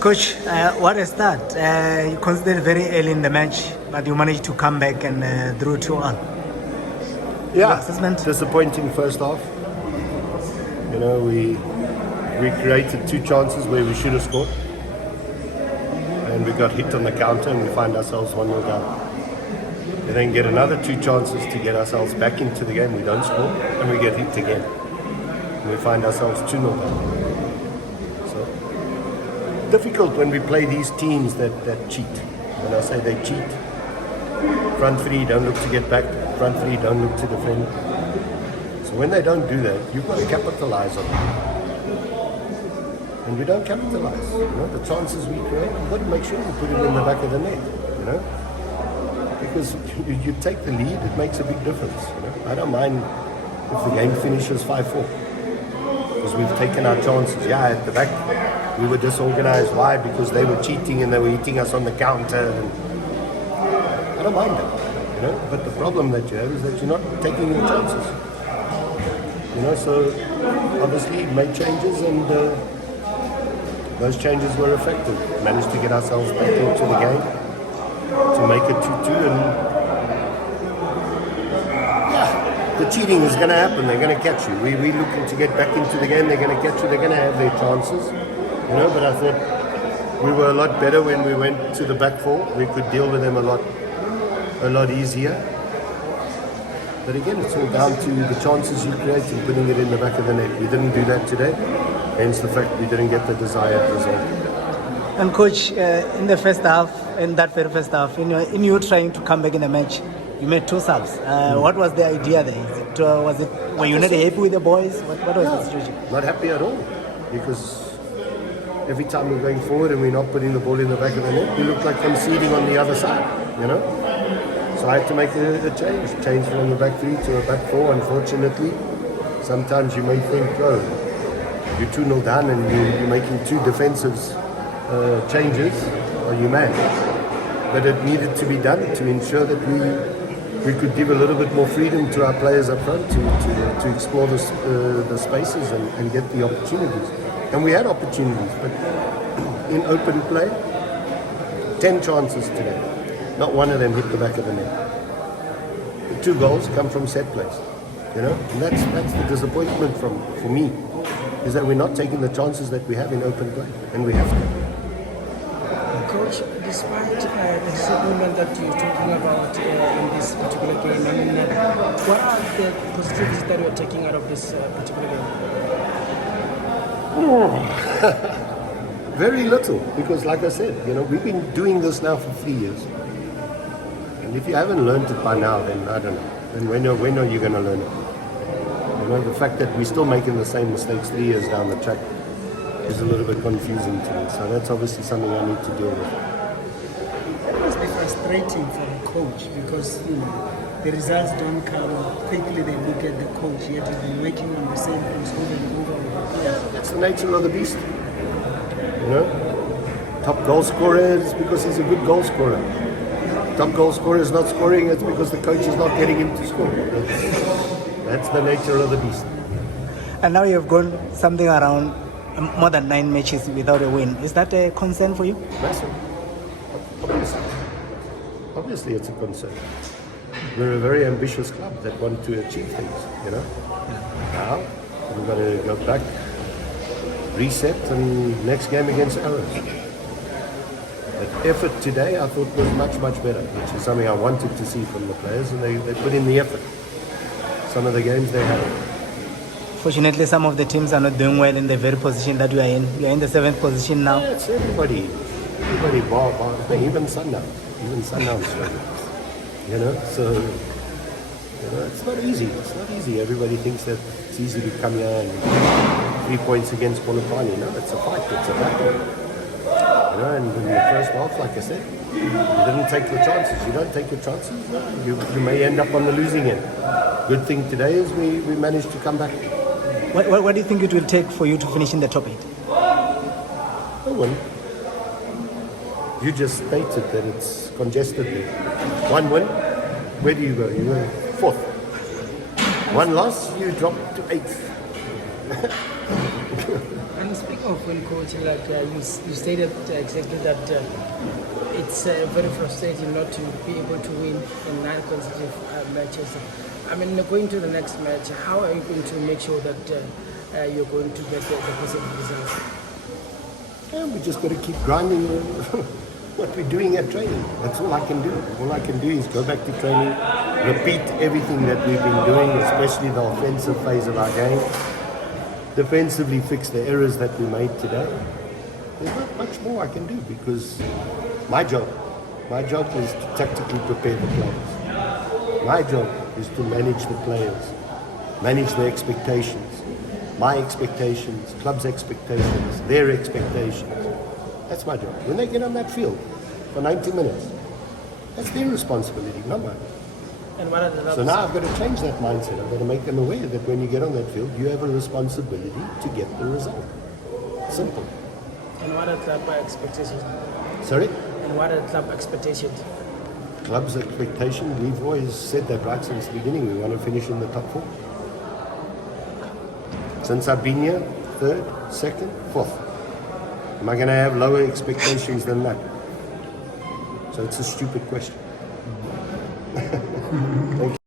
Coach, what a start. You considered very early in the match, but you managed to come back and drew 2-1. Yeah, Assessment? disappointing first half. You know, we created 2 chances where we should have scored. And we got hit on the counter and we find ourselves 1-0 down. We then get another 2 chances to get ourselves back into the game. We don't score and we get hit again. And we find ourselves 2-0 down. Difficult when we play these teams that cheat. When I say they cheat, front 3 don't look to get back, front 3 don't look to defend. So when they don't do that, you've got to capitalize on it. And we don't capitalize. You know, the chances we create, we've got to make sure we put it in the back of the net. You know, because you take the lead, it makes a big difference. You know, I don't mind if the game finishes 5-4 because we've taken our chances. Yeah, at the back. We were disorganized. Why? Because they were cheating and they were hitting us on the counter. And I don't mind that, you know. But the problem that you have is that you're not taking your chances. You know, so obviously made changes and those changes were effective. Managed to get ourselves back into the game to make it 2-2 and yeah, the cheating is going to happen. They're going to catch you. We're looking to get back into the game. They're going to catch you. They're going to have their chances. You know, but I thought we were a lot better when we went to the back 4. We could deal with them a lot easier. But again, it's all down to the chances you create and putting it in the back of the net. We didn't do that today, hence the fact we didn't get the desired result. And Coach, in the first half, in that very first half, in you trying to come back in the match, you made 2 subs. What was the idea there? Were you not happy with the boys? What was the situation? Not happy at all, because every time we're going forward and we're not putting the ball in the back of the net, we look like conceding on the other side, you know? So I had to make a change from the back 3 to a back 4, unfortunately. Sometimes you may think, oh, you're 2-0 down and you're making 2 defensive changes, or you mad? But it needed to be done to ensure that we could give a little bit more freedom to our players up front to explore the spaces and get the opportunities. And we had opportunities, but in open play, 10 chances today. Not one of them hit the back of the net. The 2 goals come from set plays, you know? And that's the disappointment for me, is that we're not taking the chances that we have in open play, and we have to. Coach, despite the disappointment that you're talking about in this particular game, I mean, what are the positives that you're taking out of this particular game? Very little, because like I said, you know, we've been doing this now for 3 years. And if you haven't learned it by now, then I don't know. Then when are you going to learn it? You know, the fact that we're still making the same mistakes 3 years down the track is a little bit confusing to me. So that's obviously something I need to deal with. It must be frustrating for the coach because, you know, the results don't come quickly. They look at the coach, yet he's been working on the same things over and over. That's the nature of the beast. You know, top goal scorer is because he's a good goal scorer. Top goal scorer is not scoring, it's because the coach is not getting him to score. That's the nature of the beast. And now you've gone something around more than 9 matches without a win. Is that a concern for you? Massive. Obviously it's a concern. We're a very ambitious club that want to achieve things, you know. Now we've got to go back, reset, and next game against Arrows. But effort today I thought was much better, which is something I wanted to see from the players, and they put in the effort. Some of the games they had. Fortunately, some of the teams are not doing well in the very position that you are in. You are in the 7th position now. Yeah, it's everybody bar, even Sundown. Even Sundown struggling. You know, so you know, it's not easy. It's not easy. Everybody thinks that it's easy to come here and 3 points against Polokwane. No, it's a fight. It's a battle. You know, and in the first half, like I said, you didn't take the chances. You don't take your chances, you may end up on the losing end. Good thing today is we managed to come back. What do you think it will take for you to finish in the top 8? No one. You just stated that it's congested there. 1 win, where do you go? You go 4th. 1 loss, you drop to 8th. And speaking of win, coach, like you stated exactly that it's very frustrating not to be able to win in 9 consecutive matches. I mean, going to the next match, how are you going to make sure that you're going to get the positive results? And we just got to keep grinding what we're doing at training. That's all I can do. All I can do is go back to training, repeat everything that we've been doing, especially the offensive phase of our game. Defensively fix the errors that we made today. There's not much more I can do because my job is to tactically prepare the players. My job is to manage the players, manage their expectations, my expectations, club's expectations, their expectations. That's my job. When they get on that field for 90 minutes, that's their responsibility, not mine. And what are the So now I've got to change that mindset. I've got to make them aware that when you get on that field, you have a responsibility to get the result. Simple. And what are club expectations? Sorry? And what are club expectations? Club's expectation, we've always said that right since the beginning. We want to finish in the top 4. Since I've been here, 3rd, 2nd, 4th. Am I going to have lower expectations than that? So it's a stupid question. Thank you.